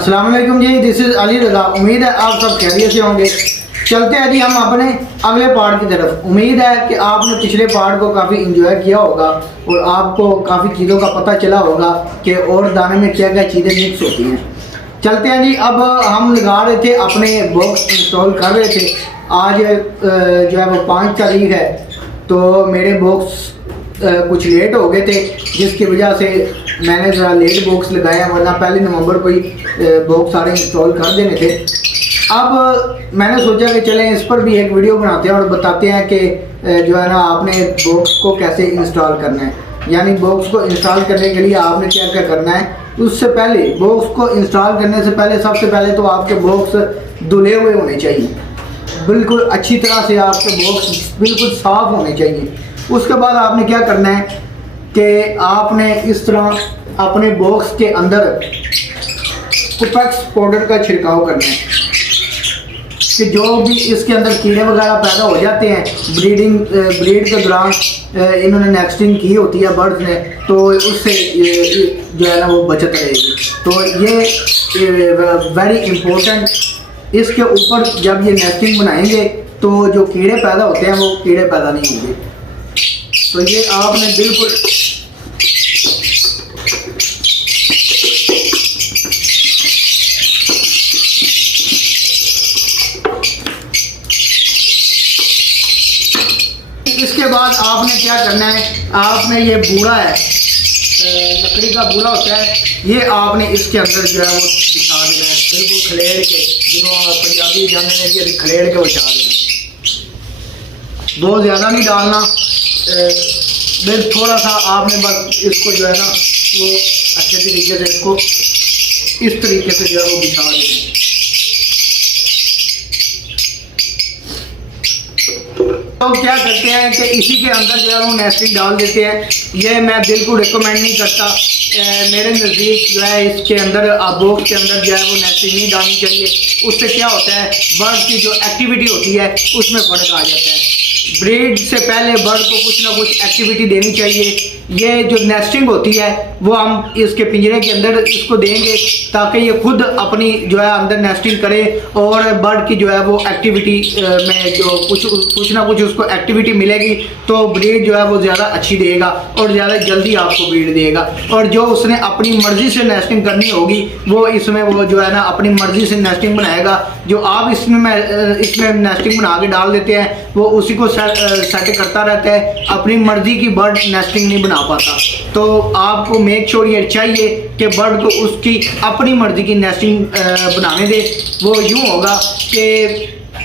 अस्सलाम वालेकुम जी, this is Ali Raza. उम्मीद है आप सब खैरियत से होंगे। चलते हैं जी हम अपने अगले पार्ट की तरफ। उम्मीद है कि आपने पिछले पार्ट को काफ़ी इंजॉय किया होगा और आपको काफ़ी चीज़ों का पता चला होगा कि और दाने में क्या क्या चीज़ें मिक्स होती हैं। चलते हैं जी, अब हम लगा रहे थे अपने बॉक्स इंस्टॉल कर रहे थे। आज जो है वो 5 तारीख है, तो मेरे बॉक्स कुछ लेट हो गए थे, जिसकी वजह से मैंने ज़रा लेट बॉक्स लगाया, वरना पहले नवंबर को ही बॉक्स सारे इंस्टॉल कर देने थे। अब मैंने सोचा कि चलें इस पर भी एक वीडियो बनाते हैं और बताते हैं कि जो है ना आपने बॉक्स को कैसे इंस्टॉल करना है, यानी बॉक्स को इंस्टॉल करने के लिए आपने क्या क्या करना है। उससे पहले बॉक्स को इंस्टॉल करने से पहले सबसे पहले तो आपके बॉक्स धुले हुए होने चाहिए, बिल्कुल अच्छी तरह से आपके बॉक्स बिल्कुल साफ़ होने चाहिए। उसके बाद आपने क्या करना है कि आपने इस तरह अपने बॉक्स के अंदर कुपेक्स पाउडर का छिड़काव करना है कि जो भी इसके अंदर कीड़े वगैरह पैदा हो जाते हैं ब्रीड के दौरान, इन्होंने नेस्टिंग की होती है बर्ड्स ने, तो उससे जो है ना वो बचत रहेगी। तो ये वेरी इम्पोर्टेंट, इसके ऊपर जब ये नेस्टिंग बनाएंगे तो जो कीड़े पैदा होते हैं वो कीड़े पैदा नहीं होंगे। तो ये आपने बिल्कुल इसके बाद आपने क्या करना है, आपने ये बूढ़ा है, लकड़ी का बूढ़ा होता है, ये आपने इसके अंदर जो है वो बिछा देना है, बिल्कुल खलेड़ के, जिन्होंने पंजाबी जाने में कि खलेड़ के बिछा देना है। बहुत ज़्यादा नहीं डालना, फिर थोड़ा सा आपने बस इसको जो है ना वो अच्छे तरीके से इसको इस तरीके से जो है वो बिछा देना। तो क्या करते हैं कि इसी के अंदर जो है वो नेस्टिंग डाल देते हैं। ये मैं बिल्कुल रिकमेंड नहीं करता, मेरे नज़दीक जो है इसके अंदर बॉक्स के अंदर जो है वो नेस्टिंग नहीं डालनी चाहिए। उससे क्या होता है, बर्ड की जो एक्टिविटी होती है उसमें फ़र्क आ जाता है। ब्रीड से पहले बर्ड को कुछ ना कुछ एक्टिविटी देनी चाहिए। ये जो नेस्टिंग होती है वो हम इसके पिंजरे के अंदर इसको देंगे ताकि ये खुद अपनी जो है अंदर नेस्टिंग करे और बर्ड की जो है वो एक्टिविटी में जो कुछ ना कुछ उसको एक्टिविटी मिलेगी तो ब्रीड जो है वो ज़्यादा अच्छी देगा और ज़्यादा जल्दी आपको ब्रीड देगा। और जो उसने अपनी मर्ज़ी से नेस्टिंग करनी होगी वो इसमें वो जो है ना अपनी मर्ज़ी से नेस्टिंग बनाएगा। जो आप इसमें नेस्टिंग बना के डाल देते हैं वो उसी को सेट करता रहता है, अपनी मर्ज़ी की बर्ड नेस्टिंग नहीं बना पाता। तो आपको मेक श्योर ये चाहिए कि बर्ड को उसकी अपनी मर्ज़ी की नेस्टिंग बनाने दे। वो यूँ होगा कि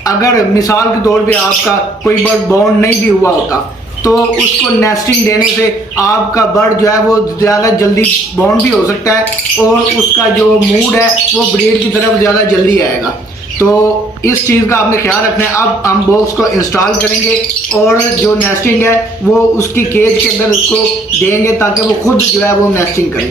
अगर मिसाल के तौर पे आपका कोई बर्ड बॉर्न नहीं भी हुआ होता तो उसको नेस्टिंग देने से आपका बर्ड जो है वो ज़्यादा जल्दी बॉर्न भी हो सकता है और उसका जो मूड है वो ब्रीड की तरफ ज़्यादा जल्दी आएगा। तो इस चीज़ का आपने ख्याल रखना है। अब हम बॉक्स को इंस्टॉल करेंगे और जो नेस्टिंग है वो उसकी केज के अंदर उसको देंगे ताकि वो खुद जो है वो नेस्टिंग करे।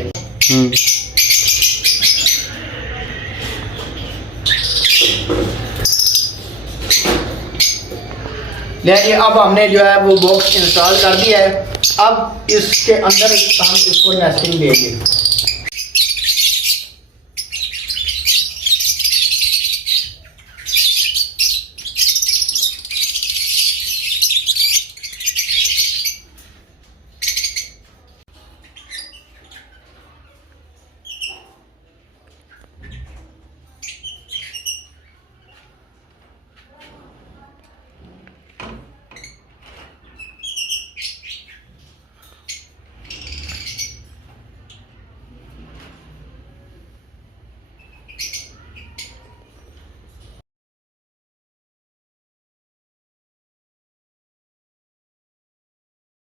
ये अब हमने जो है वो बॉक्स इंस्टॉल कर दिया है। अब इसके अंदर हम इसको नेस्टिंग देंगे।